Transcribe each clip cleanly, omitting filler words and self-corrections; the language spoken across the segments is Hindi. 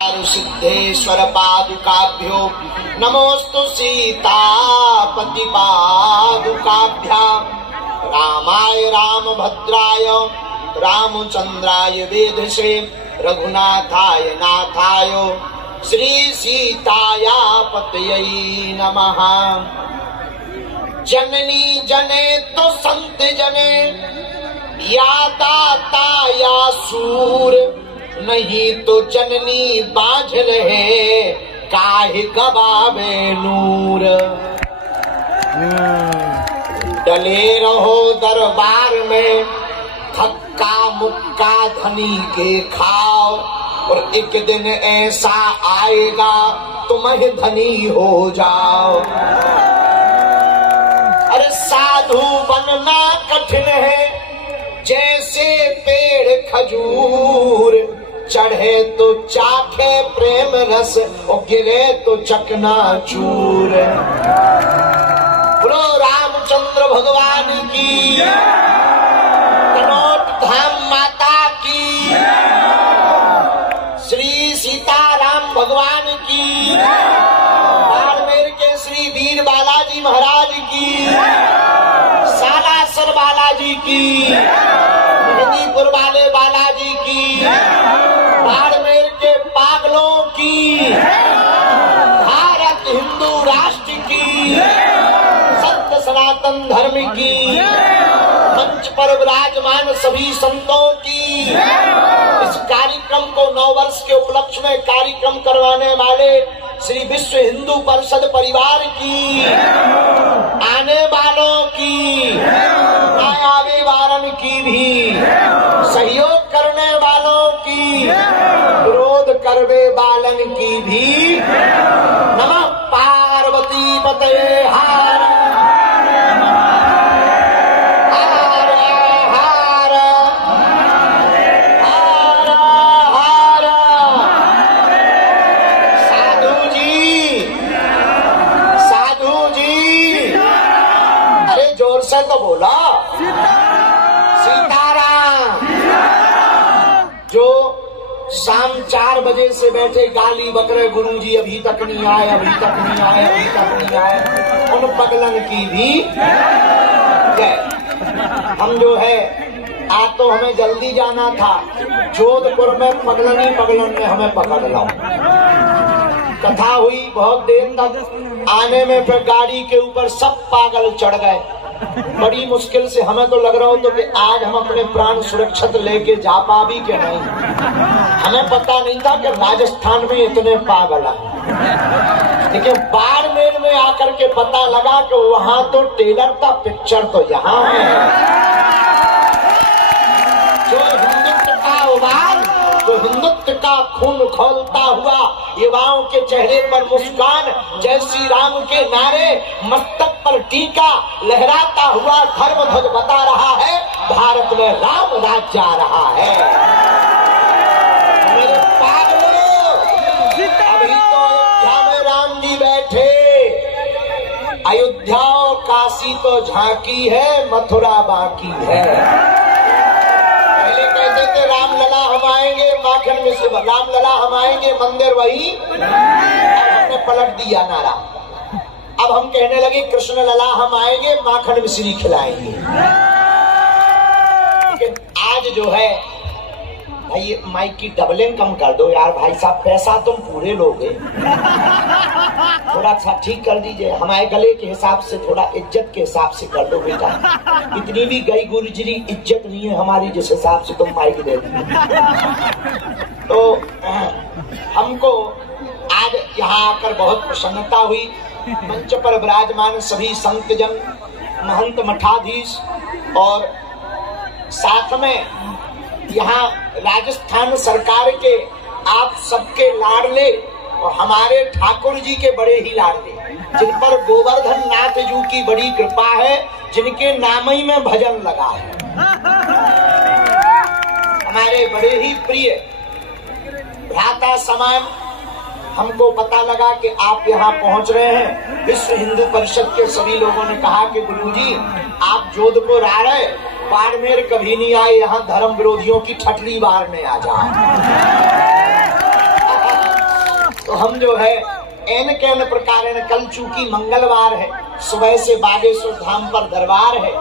सिद्धेश्वर पादुकाभ्यो नमोस्तु सीतापति पादुकाभ्याम। रामाय रामभद्राय रामचंद्राय वेधसे रघुनाथाय नाथाय श्री सीताया पतये नमः। जननी जने तो संत जने या दाता या सूर, नहीं तो जननी बाझ रहे काहे गवावे नूर। डले रहो दरबार में थक्का मुक्का धनी के खाओ, और एक दिन ऐसा आएगा तुम्हें धनी हो जाओ। अरे साधु बनना कठिन है जैसे पेड़ खजूर, चढ़े तो चाखे प्रेम रस और गिरे तो चकना चूर। बोलो रामचंद्र भगवान की, कनौट धाम माता की, श्री सीताराम भगवान की, बाड़मेर के श्री वीर बालाजी महाराज की, सालासर बालाजी की, मेहंदीपुर वाले बालाजी की, बाड़मेर के पागलों की, भारत हिंदू राष्ट्र की, सत्य सनातन धर्म की, मंच पर विराजमान सभी संतों की, इस कार्यक्रम को 9 वर्ष के उपलक्ष्य में कार्यक्रम करवाने वाले श्री विश्व हिंदू परिषद परिवार की, आने वालों की, आवे वारन की भी, सहयोग करने वालों की, विरोध करवे बालन की भी। नमः पार्वती पतये हर तो बोला सीताराम। जो शाम 4 बजे से बैठे गाली बकरे गुरुजी अभी तक नहीं आए, अभी तक नहीं आए, अभी तक नहीं आए, उन पगलन की भी जय। हम जो है आज तो हमें जल्दी जाना था, जोधपुर में पगलन ने हमें पकड़ ला। कथा हुई बहुत देर तक, आने में फिर गाड़ी के ऊपर सब पागल चढ़ गए। बड़ी मुश्किल से हमें तो लग रहा हो तो कि आज हम अपने प्राण सुरक्षित लेके जा पाबी के नहीं। हमें पता नहीं था कि राजस्थान में इतने पागल हैं, लेकिन बाड़मेर में आकर के पता लगा कि वहां तो टेलर का पिक्चर तो यहाँ है। जो हिंदुत्व का उबाल, जो हिंदुत्व का खून खौलता हुआ युवाओं के चेहरे पर मुस्कान, जय श्री राम के नारे, मस्तक पर टीका लहराता हुआ धर्म ध्वज बता रहा है, भारत में राम राज जा रहा है। मेरे पागलों, अभी तो अयोध्या में राम जी बैठे, अयोध्या और काशी तो झांकी है, मथुरा बाकी है। कहते थे राम लला हम आएंगे, माखन में से राम लला हम आएंगे, मंदिर वही। अब हमने पलट दिया नारा, अब हम कहने लगे कृष्ण लला हम आएंगे, माखन मिश्री खिलाएंगे। लेकिन आज जो है भाई, माइक की डबलिंग कम कर दो यार भाई साहब, पैसा तुम पूरे लोगे, थोड़ा सा ठीक कर दीजिए, हमारे गले के हिसाब से, थोड़ा इज्जत के हिसाब से कर दो बेटा। इतनी भी गई गुरजरी इज्जत नहीं है हमारी जिस हिसाब से तुम माइक दे दी। तो हमको आज यहाँ आकर बहुत प्रसन्नता हुई। मंच पर विराजमान सभी संतजन, महंत मठाधीश और साथ में यहाँ राजस्थान सरकार के आप सबके लाडले और हमारे ठाकुर जी के बड़े ही लाडले, जिन पर गोवर्धन नाथ जी की बड़ी कृपा है, जिनके नाम ही में भजन लगा है, हमारे बड़े ही प्रिय भ्राता समान। हमको पता लगा कि आप यहाँ पहुँच रहे हैं, विश्व हिंदू परिषद के सभी लोगों ने कहा कि गुरुजी आप जोधपुर आ रहे, बाड़मेर कभी नहीं आए, यहाँ धर्म विरोधियों की ठटली बारने आ जाए। तो हम जो है एन कैन प्रकार, कल चूंकि मंगलवार है, सुबह से बागेश्वर धाम पर दरबार है,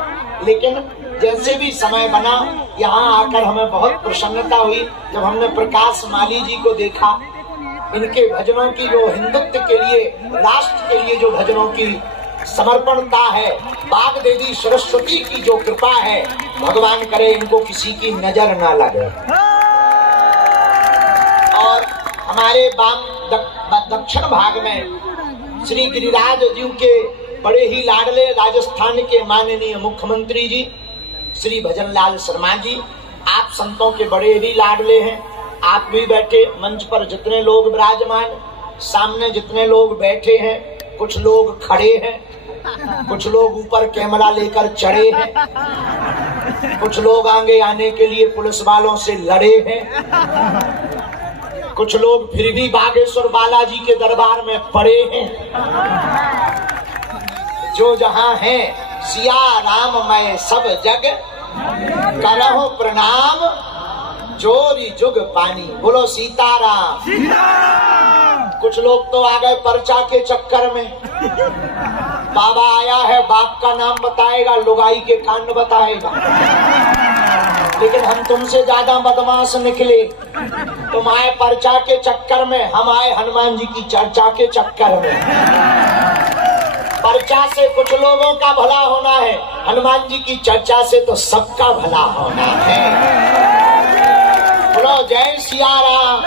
लेकिन जैसे भी समय बना यहाँ आकर हमें बहुत प्रसन्नता हुई जब हमने प्रकाश माली जी को देखा। इनके भजनों की जो हिंदुत्व के लिए, राष्ट्र के लिए जो भजनों की समर्पणता है, बाग देवी सरस्वती की जो कृपा है, भगवान करे इनको किसी की नजर ना लगे। और हमारे दक्षिण भाग में श्री गिरिराज जी के बड़े ही लाडले राजस्थान के माननीय मुख्यमंत्री जी श्री भजनलाल शर्मा जी, आप संतों के बड़े ही लाडले हैं। आप भी बैठे, मंच पर जितने लोग विराजमान, सामने जितने लोग बैठे हैं, कुछ लोग खड़े हैं, कुछ लोग ऊपर कैमरा लेकर चढ़े हैं, कुछ लोग आगे आने के लिए पुलिस वालों से लड़े हैं, कुछ लोग फिर भी बागेश्वर बालाजी के दरबार में पड़े हैं। जो जहां है सिया राम मैं सब जग करहु प्रणाम, जोरी जुग पानी, बोलो सीताराम। कुछ लोग तो आ गए पर्चा के चक्कर में, बाबा आया है, बाप का नाम बताएगा, लुगाई के कांड बताएगा। लेकिन हम तुमसे ज्यादा बदमाश निकले, तुम आए पर्चा के चक्कर में, हम आए हनुमान जी की चर्चा के चक्कर में। पर्चा से कुछ लोगों का भला होना है, हनुमान जी की चर्चा से तो सबका भला होना है। बोलो जय सिया राम।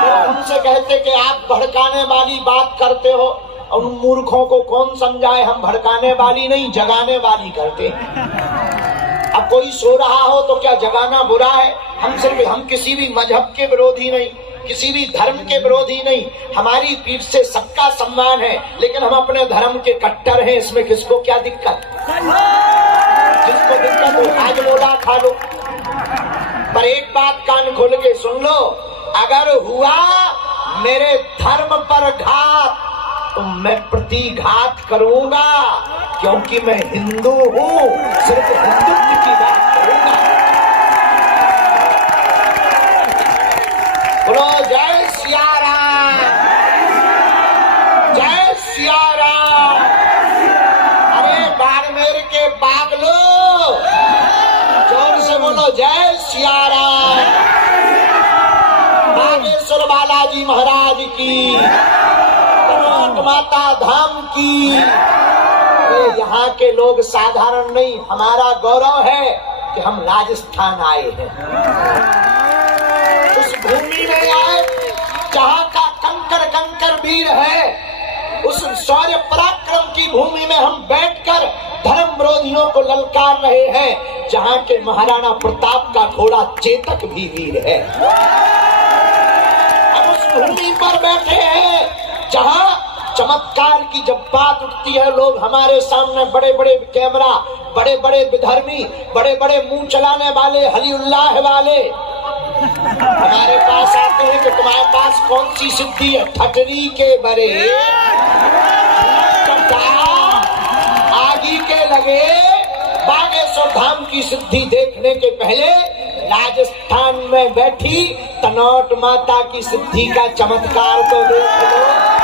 तो उनसे कहते कि आप भड़काने वाली बात करते हो, और उन मूर्खों को कौन समझाए, हम भड़काने वाली नहीं जगाने वाली करते हैं। अब कोई सो रहा हो तो क्या जगाना बुरा है? हम किसी भी मजहब के विरोधी नहीं, किसी भी धर्म के विरोधी नहीं, हमारी पीठ से सबका सम्मान है, लेकिन हम अपने धर्म के कट्टर हैं, इसमें किसको क्या दिक्कत? जिसको दिक्कत हो आज मोला खा लो। पर एक बात कान खोल के सुन लो, अगर हुआ मेरे धर्म पर घात तो मैं प्रतिघात करूंगा, क्योंकि मैं हिंदू हूँ, सिर्फ हिंदुत्व की बात करूंगा। बोलो जय सिया राम, जय सिया राम। अरे बाड़मेर के पागलो, जोर से बोलो जय सिया राम। बागेश्वर बालाजी महाराज की, माता धाम की। यहाँ के लोग साधारण नहीं, हमारा गौरव है कि हम राजस्थान आए हैं, उस भूमि में आए जहाँ का कंकर कंकर वीर है, उस शौर्य पराक्रम की भूमि में हम बैठकर धर्म विरोधियों को ललकार रहे हैं, जहाँ के महाराणा प्रताप का घोड़ा चेतक भी वीर है। हम उस भूमि पर बैठे हैं जहाँ चमत्कार की जब बात उठती है, लोग हमारे सामने बड़े बड़े कैमरा, बड़े बड़े विधर्मी, बड़े बड़े मुंह चलाने वाले, हलीउल्लाह वाले हमारे पास आते हैं कि तुम्हारे पास कौन सी सिद्धि है? ठटरी के बरे आगी के लगे। बागेश्वर धाम की सिद्धि देखने के पहले राजस्थान में बैठी तनौट माता की सिद्धि का चमत्कार तो देख लो।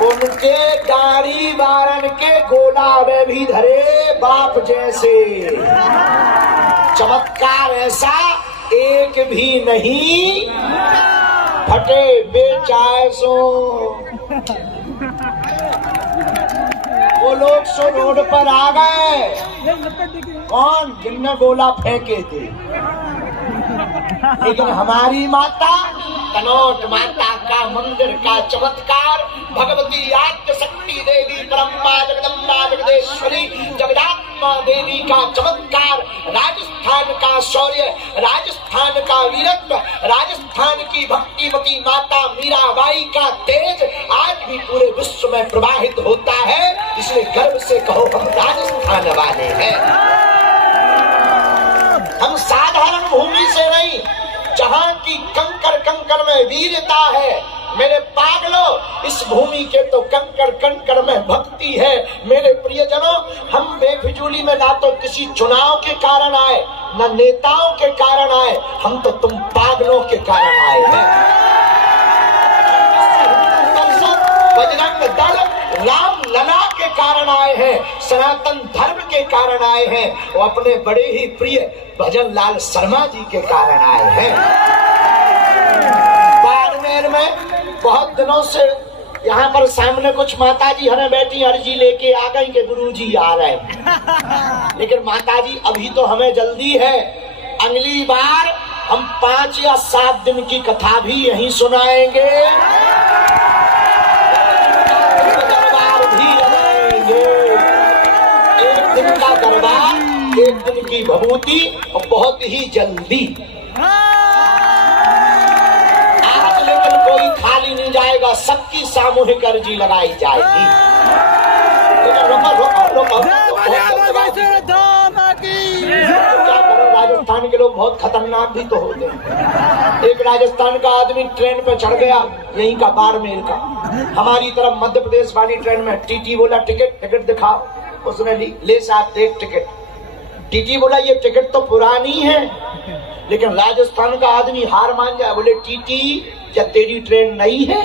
उनके दाढ़ी बारन के गोला में भी धरे बाप जैसे, चमत्कार ऐसा एक भी नहीं। फटे बेचाए सो वो लोग सो रोड पर आ गए, कौन? जिनने गोला फेंके थे। लेकिन हमारी माता तनौट माता का मंदिर का चमत्कार, भगवती आद्य शक्ति देवी ब्रह्मा जगदम्बा जगदेश्वरी जगदात्मा देवी का चमत्कार, राजस्थान का शौर्य, राजस्थान का वीरत्व, राजस्थान की भक्तिमती माता मीराबाई का तेज आज भी पूरे विश्व में प्रवाहित होता है। इसलिए गर्व से कहो हम राजस्थान वाले हैं। हम साधारण भूमि से नहीं, जहाँ की कंकर कंकर में वीरता है, मेरे पागलों, इस भूमि के तो कंकड़ कंकड़ में भक्ति है। मेरे प्रियजनों, हम बेफिजूली में ना तो किसी चुनाव के कारण आए, न नेताओं के कारण आए, हम तो तुम पागलों के कारण आए हैं। बजरंग दल राम लला के कारण आए हैं, सनातन धर्म के कारण आए हैं, वो अपने बड़े ही प्रिय भजन लाल शर्मा जी के कारण आए हैं। बाड़मेर में बहुत दिनों से यहाँ पर सामने कुछ माता जी हमें बैठी अर्जी लेके आ गई कि गुरु जी आ रहे हैं, लेकिन माता जी अभी तो हमें जल्दी है, अगली बार हम 5 या 7 दिन की कथा भी यहीं सुनाएंगे, दरबार भी लगाएंगे। एक दिन का दरबार, एक दिन की भभूति, और बहुत ही जल्दी। आज लेकिन कोई खाली नहीं जाएगा, सबकी सामूहिक अर्जी लगाई जाएगी। राजस्थान के लोग बहुत खतरनाक भी तो होते हैं। एक राजस्थान का आदमी ट्रेन पे चढ़ गया, यहीं का बाड़मेर का, हमारी तरफ मध्य प्रदेश वाली ट्रेन में। टीटी बोला टिकट दिखाओ, उसने ली, ले साहब देख टिकट। टीटी बोला ये टिकट तो पुरानी है, लेकिन राजस्थान का आदमी हार मान जाए, बोले टीटी क्या तेरी ट्रेन नई है?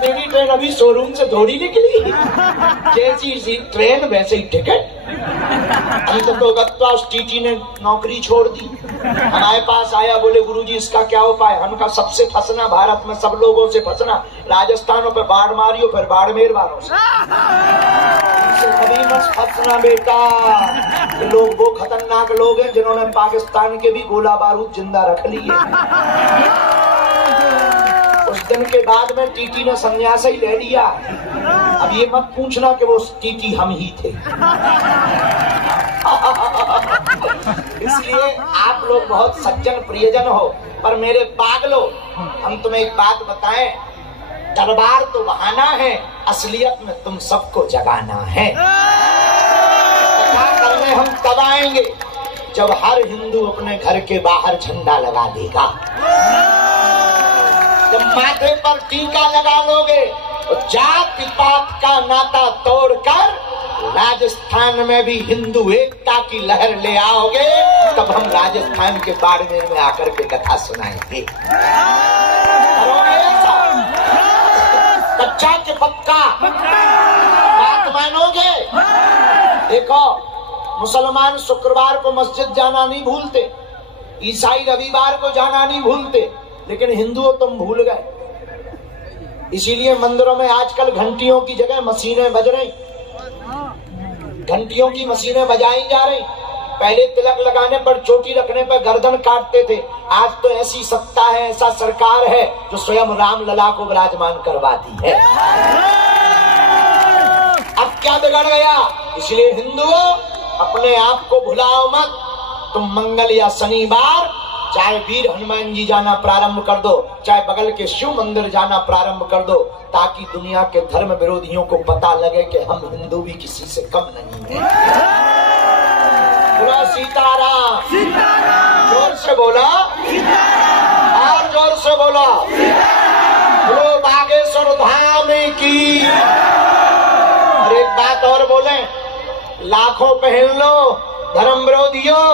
मेरी ट्रेन अभी शोरूम से थोड़ी निकली, जैसी ट्रेन वैसे ही टिकट। अभी तो गत्ता उस टीटी ने नौकरी छोड़ दी, हमारे पास आया, बोले गुरुजी इसका क्या उपाय? हम कहा सबसे फंसना, भारत में सब लोगों से फंसना, राजस्थानों पे बाढ़ मारियो, फिर बाड़मेर वालों से कभी मत फंसना बेटा। लोग वो खतरनाक लोग हैं जिन्होंने पाकिस्तान के भी गोला बारूद जिंदा रख लिए। उस दिन के बाद में टीटी ने संन्यास ही ले लिया। अब ये मत पूछना कि वो टीटी हम ही थे। इसलिए आप लोग बहुत सज्जन प्रियजन हो, पर मेरे पागलों, हम तुम्हें एक बात बताएं, दरबार तो बहाना है, असलियत में तुम सबको जगाना है। कथा करने हम तब आएंगे जब हर हिंदू अपने घर के बाहर झंडा लगा देगा। जब माथे पर टीका लगा लोगे, तो जाति पात का नाता तोड़कर राजस्थान में भी हिंदू एकता की लहर ले आओगे, तब हम राजस्थान के बाड़मेर में आकर के कथा सुनाएंगे। करोगे ऐसा? कच्चा के पक्का बात मानोगे? देखो, मुसलमान शुक्रवार को मस्जिद जाना नहीं भूलते, ईसाई रविवार को जाना नहीं भूलते, लेकिन हिंदुओं तुम भूल गए। इसीलिए मंदिरों में आजकल घंटियों की जगह मशीनें बज रही, घंटियों की मशीनें बजाई जा रही। पहले तिलक लगाने पर, चोटी रखने पर गर्दन काटते थे, आज तो ऐसी सत्ता है, ऐसा सरकार है जो स्वयं राम लला को विराजमान करवाती है। अब क्या बिगड़ गया? इसलिए हिंदुओं, अपने आप को भुलाओ मत। तुम मंगल या शनिवार चाहे वीर हनुमान जी जाना प्रारंभ कर दो, चाहे बगल के शिव मंदिर जाना प्रारंभ कर दो, ताकि दुनिया के धर्म विरोधियों को पता लगे कि हम हिंदू भी किसी से कम नहीं है। बोला सीताराम, जोर से बोला, और जोर से बोला, बोलो बागेश्वर धाम की। और एक बात और बोले, लाखों पहन लो धर्म विरोधियों,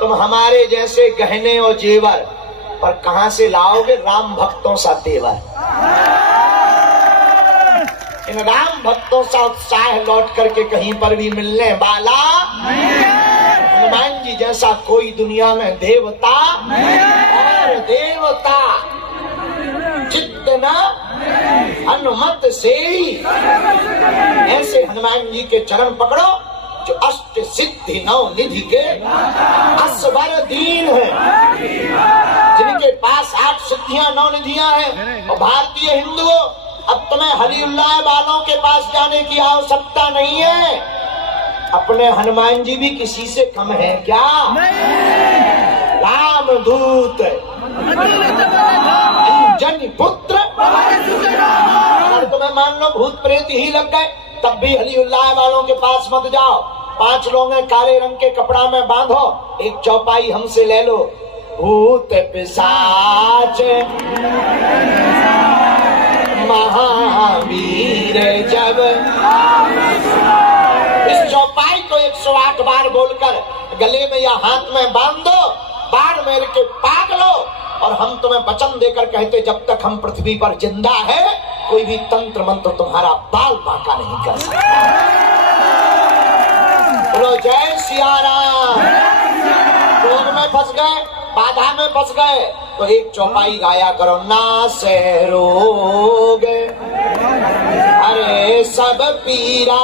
तुम हमारे जैसे गहने और जेवर, पर कहां से लाओगे राम भक्तों सा तेवर? इन राम भक्तों सा उत्साह लौट करके कहीं पर भी मिलने वाला हनुमान जी जैसा कोई दुनिया में देवता और देवता जितना हनुमत से ही। ऐसे हनुमान जी के चरण पकड़ो जो अष्ट सिद्धि नौ निधि के असवर दीन है, जिनके पास 8 सिद्धियां 9 निधियां हैं। और भारतीय हिंदुओं, अब तुम्हें हलीउल्लाह वालों के पास जाने की आवश्यकता नहीं है। अपने हनुमान जी भी किसी से कम है क्या? रामदूत, अंजनी पुत्र। अगर तुम्हें मान लो भूत प्रेत ही लग गए, तब भी हलीउल्लाह वालों के पास मत जाओ। 5 लोग हैं, काले रंग के कपड़ा में बांधो, एक चौपाई हमसे ले लो, भूत पिशाच महावीर जब। इस चौपाई को 108 बार बोलकर गले में या हाथ में बांध दो, बाढ़ मेरे के पागलो। और हम तुम्हें वचन देकर कहते, जब तक हम पृथ्वी पर जिंदा है कोई भी तंत्र मंत्र तुम्हारा बाल बांका नहीं कर सकता। बोलो जय सिया राम। रोग में फंस गए, बाधा में फंस गए तो एक चौपाई गाया करो, ना से रोग अरे सब पीरा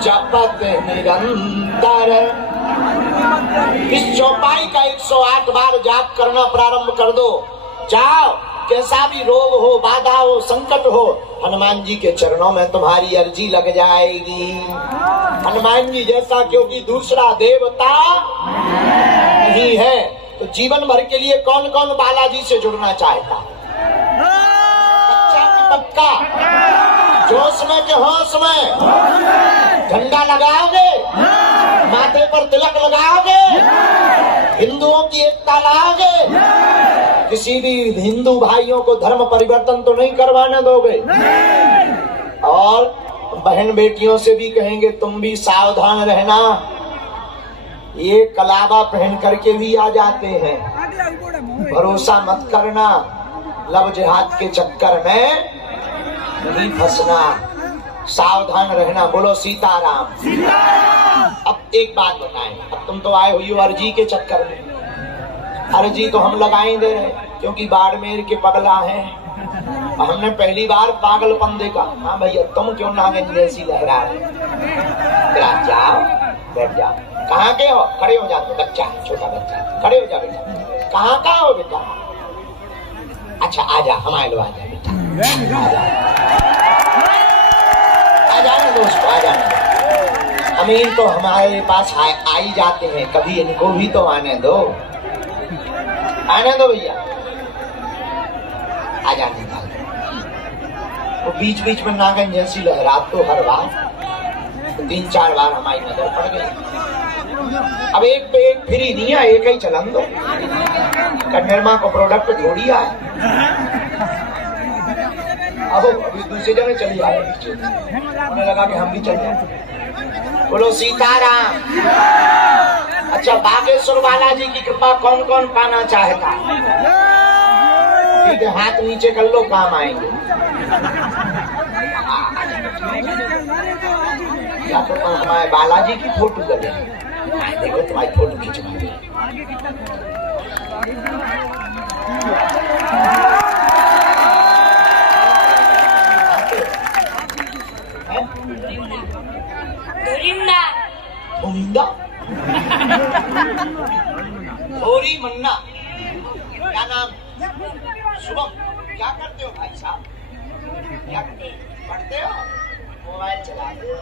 जपत निरंतर। इस चौपाई का 108 बार जाप करना प्रारंभ कर दो। जाओ, कैसा भी रोग हो, बाधा हो, संकट हो, हनुमान जी के चरणों में तुम्हारी अर्जी लग जाएगी। हनुमान जी जैसा क्योंकि दूसरा देवता नहीं है। तो जीवन भर के लिए कौन कौन बालाजी से जुड़ना चाहता? कच्चा की पक्का, जोश में के होश में, झंडा लगाओगे, माथे पर तिलक लगाओगे, हिंदुओं की एकता लाओगे, किसी भी हिंदू भाइयों को धर्म परिवर्तन तो नहीं करवाने दोगे। और बहन बेटियों से भी कहेंगे तुम भी सावधान रहना, ये कलावा पहन करके भी आ जाते हैं, भरोसा मत करना, लव जिहाद के चक्कर में नहीं फंसना, सावधान रहना। बोलो सीताराम। अब एक बात बताएं, अब तुम तो आए हुई हो अर्जी के चक्कर में। अर्जी तो हम लगाए दे रहे क्योंकि बाड़मेर के पगला हैं। हमने पहली बार पागलपन देखा। हाँ भैया, तुम क्यों नागिन जैसी लहरा रहे? जाओ, बैठ जाओ। कहाँ के हो? खड़े हो जाओ, बच्चा है, छोटा बच्चा, खड़े हो जाओ बेटा। कहाँ का हो बेटा? अच्छा आ जा, हमारे लो आ जा बेटा, आ जाने दो उसको, आ जाने दो। अमीर तो हमारे पास आ ही जाते हैं, कभी इनको भी तो आने दो, आने दो भैया, आ जाने दो। वो बीच बीच में नागन जैसी लहरात तो हर बार, तो 3-4 बार हमारी नजर पड़ गई। अब एक पे एक फ्री नहीं है, एक ही चलन दो। निर्मा को प्रोडक्ट जोड़ी आए, अब अभी दूसरे जगह चली आए, उन्हें लगा कि हम भी चल जाए। बोलो सीताराम। अच्छा, बागेश्वर बालाजी की कृपा कौन कौन पाना चाहता? ठीक है, हाथ नीचे कर लो, काम आएंगे। या तो हमारे बालाजी की फोटो लगे, देखो तुम्हारी फोटो खिंचवाएंगे। थोरी मन्ना, क्या नाम? शुभम। क्या करते हो भाई साहब? क्या पढ़ते हो? मोबाइल चलाते हो?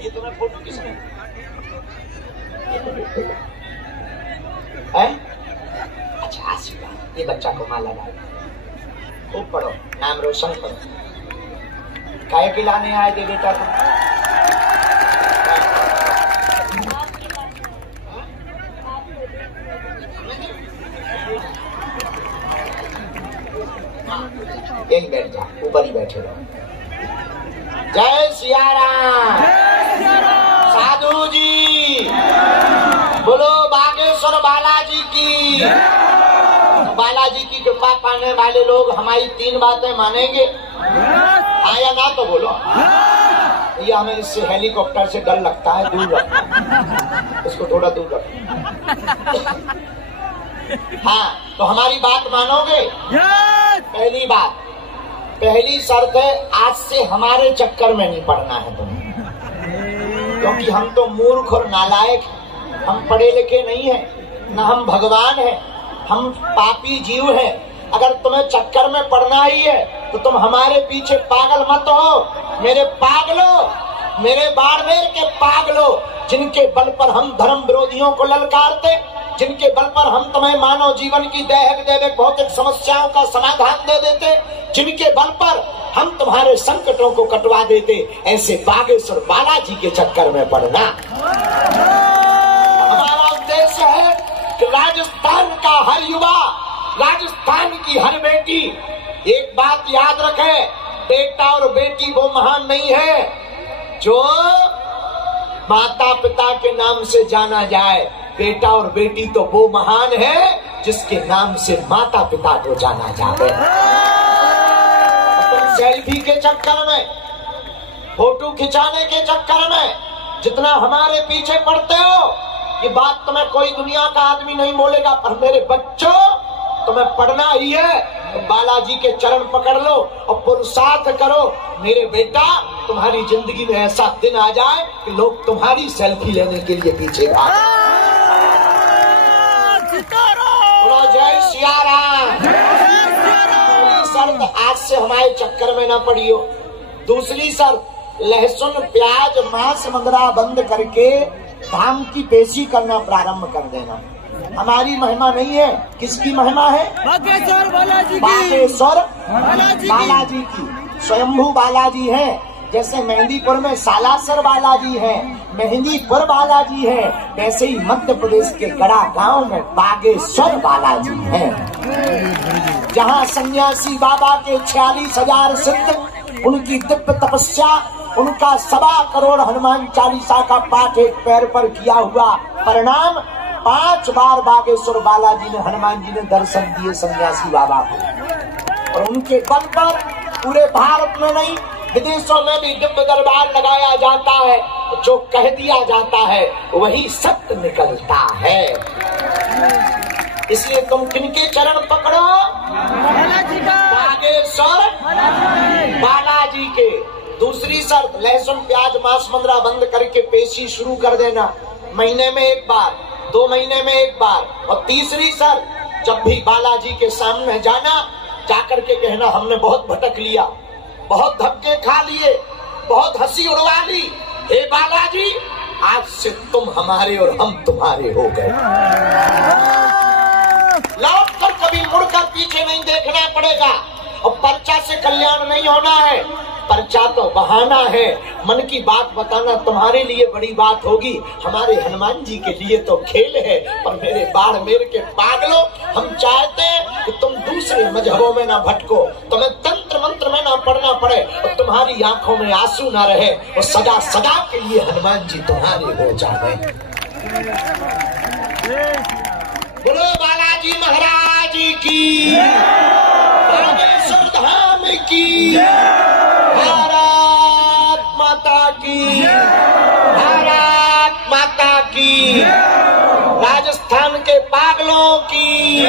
ये तुम्हें फोटो किसने? अच्छा आशीर्वाद, ये बच्चा को माला डाल, खूब पढ़ो, नाम रोशन करो। काय खिलाने आए थे बेटा तुम? यही बैठ जा, ऊपर ही बैठे रहो। जय सिया राम। साधु जी बोलो बागेश्वर बालाजी की। बालाजी की कृपा पाने वाले लोग हमारी 3 बातें मानेंगे, हाँ या ना? तो बोलो। ये हमें इससे हेलीकॉप्टर से डर लगता है, दूर रखो इसको, थोड़ा दूर रखो। हाँ, तो हमारी बात मानोगे? पहली बात, पहली शर्त है, आज से हमारे चक्कर में नहीं पड़ना है तुम्हें, क्योंकि हम तो मूर्ख और नालायक हैं, हम पढ़े लिखे नहीं हैं, न हम भगवान हैं, हम पापी जीव हैं। अगर तुम्हें चक्कर में पड़ना ही है तो तुम हमारे पीछे पागल मत हो। मेरे पागलों, मेरे बाड़मेर के पागलों, जिनके बल पर हम धर्म विरोधियों को ललकारते, जिनके बल पर हम तुम्हें मानव जीवन की दैहिक दैविक भौतिक समस्याओं का समाधान दे देते, जिनके बल पर हम तुम्हारे संकटों को कटवा देते, ऐसे बागेश्वर बालाजी के चक्कर में पड़ना हमारा उद्देश्य है कि राजस्थान का हर युवा, राजस्थान की हर बेटी एक बात याद रखे, बेटा और बेटी वो महान नहीं है जो माता पिता के नाम से जाना जाए। बेटा और बेटी तो वो महान है जिसके नाम से माता पिता को जाना जाए। तुम सेल्फी के चक्कर में, फोटो खिंचाने के चक्कर में जितना हमारे पीछे पड़ते हो, ये बात तुम्हें कोई दुनिया का आदमी नहीं बोलेगा, पर मेरे बच्चों तुम्हें पढ़ना ही है तो बालाजी के चरण पकड़ लो और पुरुषार्थ करो। मेरे बेटा, तुम्हारी जिंदगी में ऐसा दिन आ जाए कि लोग तुम्हारी सेल्फी लेने के लिए पीछे भागे। जय सिया राम। पहली शर्त, आज से हमारे चक्कर में ना पड़ियो। दूसरी शर्त, लहसुन प्याज मांस मंगरा बंद करके धाम की पेशी करना प्रारंभ कर देना। हमारी महिमा नहीं है, किसकी महिमा है? बागेश्वर बालाजी की। बागेश्वर बालाजी की, स्वयंभू बालाजी है। जैसे मेहंदीपुर में सालासर बालाजी है, मेहंदीपुर बालाजी है, वैसे ही मध्य प्रदेश के गड़ा गांव में बागेश्वर बालाजी है, जहां सन्यासी बाबा के 46,000 सिद्ध, उनकी दिव्य तपस्या, उनका 1.25 करोड़ हनुमान चालीसा का पाठ एक पैर पर किया हुआ परिणाम, 5 बार बागेश्वर बालाजी ने, हनुमान जी ने दर्शन दिए सन्यासी बाबा को। और उनके बल पर पूरे भारत में नहीं, विदेशों में भी दिव्य दरबार लगाया जाता है। जो कह दिया जाता है वही सत्य निकलता है। इसलिए तुम किनके चरण पकड़ो? बागेश्वर बालाजी के। दूसरी शर्त, लहसुन प्याज मांस मंगरा बंद करके पेशी शुरू कर देना, महीने में एक बार, 2 महीने में एक बार। और तीसरी शर्त, जब भी बालाजी के सामने जाना, जाकर के कहना हमने बहुत भटक लिया, बहुत धक्के खा लिए, बहुत हंसी उड़वा ली, हे बालाजी आज से तुम हमारे और हम तुम्हारे हो गए। लौट कर कभी मुड़कर पीछे नहीं देखना पड़ेगा। और पर्चा से कल्याण नहीं होना है, पर्चा तो बहाना है। मन की बात बताना तुम्हारे लिए बड़ी बात होगी, हमारे हनुमान जी के लिए तो खेल है। पर मेरे बाड़मेर के पागलों, हम चाहते हैं कि तुम दूसरे मजहबों में ना भटको, तुम्हें तंत्र मंत्र में ना पढ़ना पड़े, और तुम्हारी आंखों में आंसू ना रहे, और सदा सदा के लिए हनुमान जी तुम्हारे हो जाए। बोलो बालाजी महाराज की, बागेश्वर धाम की, भारत माता की, भारत माता की, राजस्थान के पागलों की।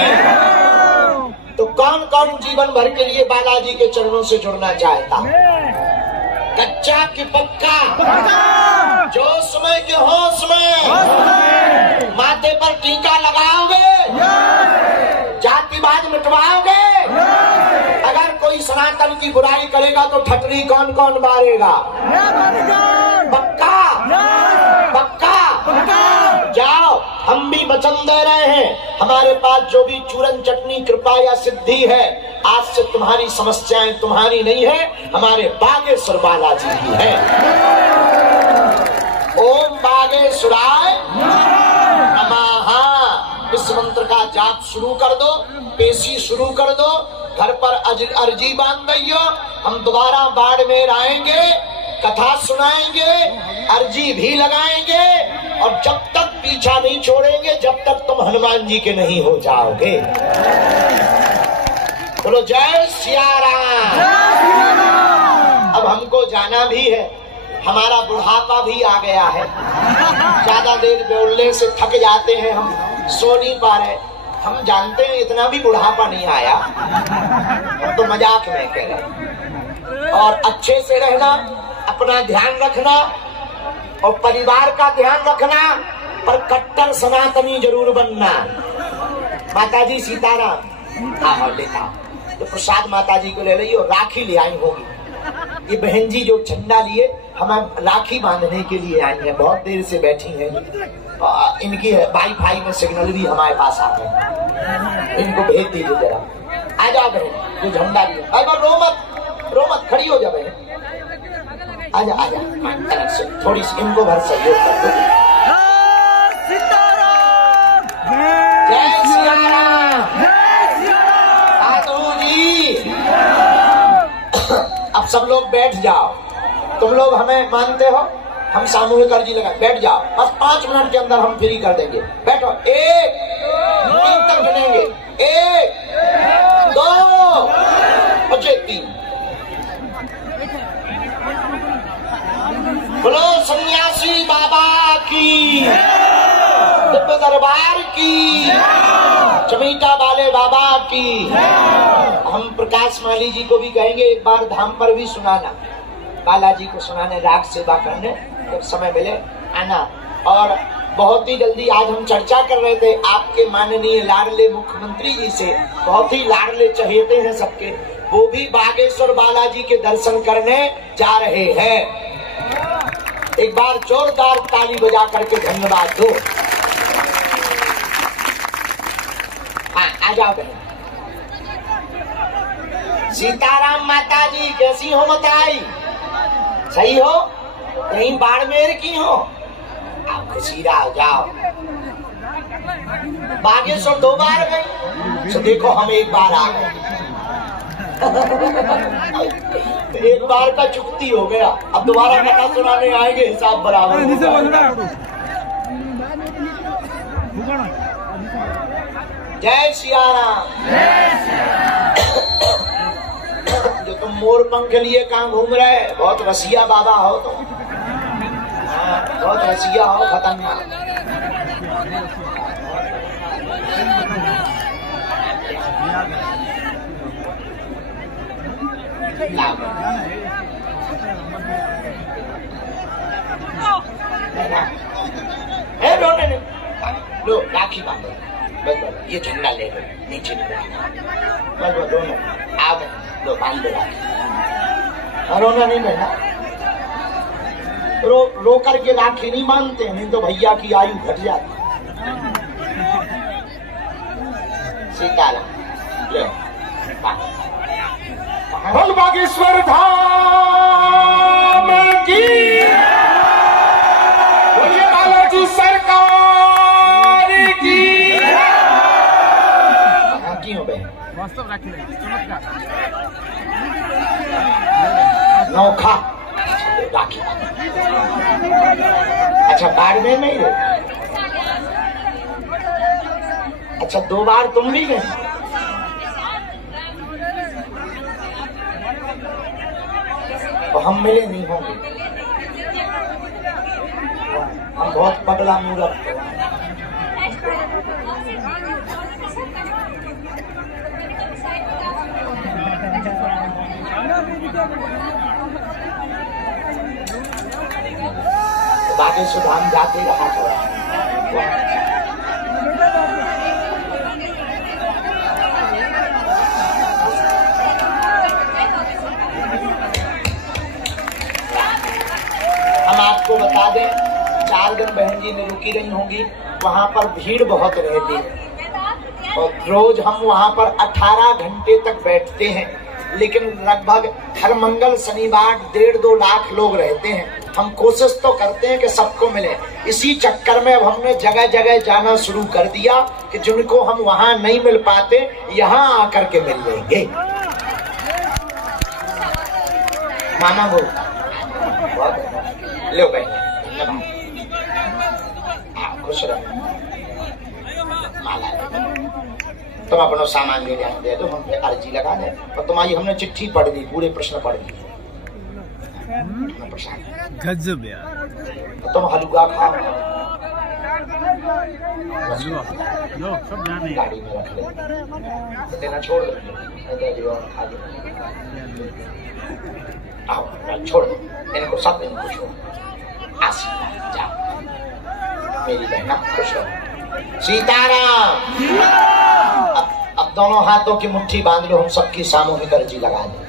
तो कौन कौन जीवन भर के लिए बालाजी के चरणों से जुड़ना चाहता? कच्चा कि पक्का? जोश में कि होश में? माथे पर टीका लगाओगे? जातिवाद मिटवाओगे? अगर कोई सनातन की बुराई करेगा तो ठटरी कौन कौन मारेगा? पक्का? पक्का? जाओ, हम भी वचन दे रहे हैं, हमारे पास जो भी चूरन चटनी कृपा या सिद्धि है, आज से तुम्हारी समस्याएं तुम्हारी नहीं है, हमारे बागेश्वर बालाजी की है। ओम बागेश्वराय नमः। इस मंत्र का जाप शुरू कर दो, पेशी शुरू कर दो, घर पर अर्जी बांध दियो। हम दोबारा बाड़मेर आएंगे, कथा सुनाएंगे, अर्जी भी लगाएंगे, और जब तक पीछा नहीं छोड़ेंगे जब तक तुम हनुमान जी के नहीं हो जाओगे। बोलो जय सिया राम। अब हमको जाना भी है, हमारा बुढ़ापा भी आ गया है, ज्यादा देर बोलने से थक जाते हैं, हम सो नहीं पा रहे। हम जानते हैं इतना भी बुढ़ापा नहीं आया, हम तो मजाक में कह रहे। और अच्छे से रहना, अपना ध्यान रखना और परिवार का ध्यान रखना, पर कट्टर सनातनी जरूर बनना। माताजी सीताराम हाँ लेता तो प्रसाद माताजी को ले रही और राखी ले आई होगी। ये बहन जी जो झंडा लिए हमें राखी बांधने के लिए आई है, बहुत देर से बैठी हैं। इनकी वाईफाई में सिग्नल भी हमारे पास आ गए, इनको भेज दीजिए जरा। आ जाओ बहन जो झंडा लिए, रो मत, खड़ी हो जा बहन, आजा आजा, थोड़ी सी इनको भर सहयोग कर दो। अब सब लोग बैठ जाओ। तुम लोग हमें मानते हो, हम सामूहिक अर्जी लगा, बैठ जाओ। बस 5 मिनट के अंदर हम फ्री कर देंगे। बैठो। 1 3 तक गिनेंगे। 1 2 बचे 3। बोलो सन्यासी बाबा की, दिव्य दरबार की, चमीटा वाले बाबा की। हम प्रकाश माली जी को भी कहेंगे एक बार धाम पर भी सुनाना, बालाजी को सुनाने, राग सेवा करने, जब समय मिले आना। और बहुत ही जल्दी आज हम चर्चा कर रहे थे आपके माननीय लाडले मुख्यमंत्री जी से, बहुत ही लाडले चहेते हैं सबके, वो भी बागेश्वर बालाजी के दर्शन करने जा रहे हैं। एक बार जोरदार ताली बजा करके धन्यवाद दो। हाँ, आ जाओ बहन। सीताराम माता जी कैसी हो बताई? सही हो? कहीं बाड़मेर की हो? आप खुशी रहो, जाओ। बागेश्वर 2 बार गई, तो देखो हम 1 बार आ गए। एक बार का चुकती हो गया, अब दोबारा कथा सुनाने आएंगे, हिसाब बराबर होगा। जय सिया राम। जो तुम मोर पंख लिए कहाँ घूम रहे? बहुत रसिया बाबा हो तुम। हाँ, बहुत रसिया हो, खतरनाक। लो राखी बांधो, बस ये झंडा ले लो, नीचे बस दोनों आ गए। लो बांध दो राखी। रोना नहीं बहना, रो करके राखी नहीं बांधते, नहीं तो भैया की आयु घट जाती। सीताराम ले बोल बागेश्वर धाम की, बोलिए बालाजी सरकार की। क्यों बहन? वास्तव राखी नौखा राखी। अच्छा बाड़मेर नहीं रहे? अच्छा 2 बार तुम भी गए? तो हम मिले नहीं होंगे, हम बहुत पगला मूर्ख। बागेश्वर धाम जाते रहा थोड़ा। हम आपको बता दें, 4 दिन बहन जी ने रुकी रही होंगी, वहां पर भीड़ बहुत रहती है और रोज हम वहां पर 18 घंटे तक बैठते हैं, लेकिन लगभग हर मंगल शनिवार 1.5-2 लाख लोग रहते हैं। हम कोशिश तो करते हैं कि सबको मिले, इसी चक्कर में अब हमने जगह जगह जाना शुरू कर दिया कि जिनको हम वहां नहीं मिल पाते यहाँ आकर के मिल लेंगे। मामा बोल लो भाई, खुश रहो। माला तुम अपना सामान ले जाने दे दो, हम पे अर्जी लगा दे। और तुम्हारी हमने चिट्ठी पढ़ दी, पूरे प्रश्न पढ़ दिए। गजब यार। तुम हलवा खाओ, सब जाने गाड़ी में रख ले, देना छोड़ दो, खा दो। आओ छोड़ दो इनको, सब इनको छोड़। आशीर्वाद जाओ मेरी बहना, खुश रहो। सीताराम। अब दोनों हाथों की मुट्ठी बांध लो, हम सबकी सामूहिक अर्जी लगा दें।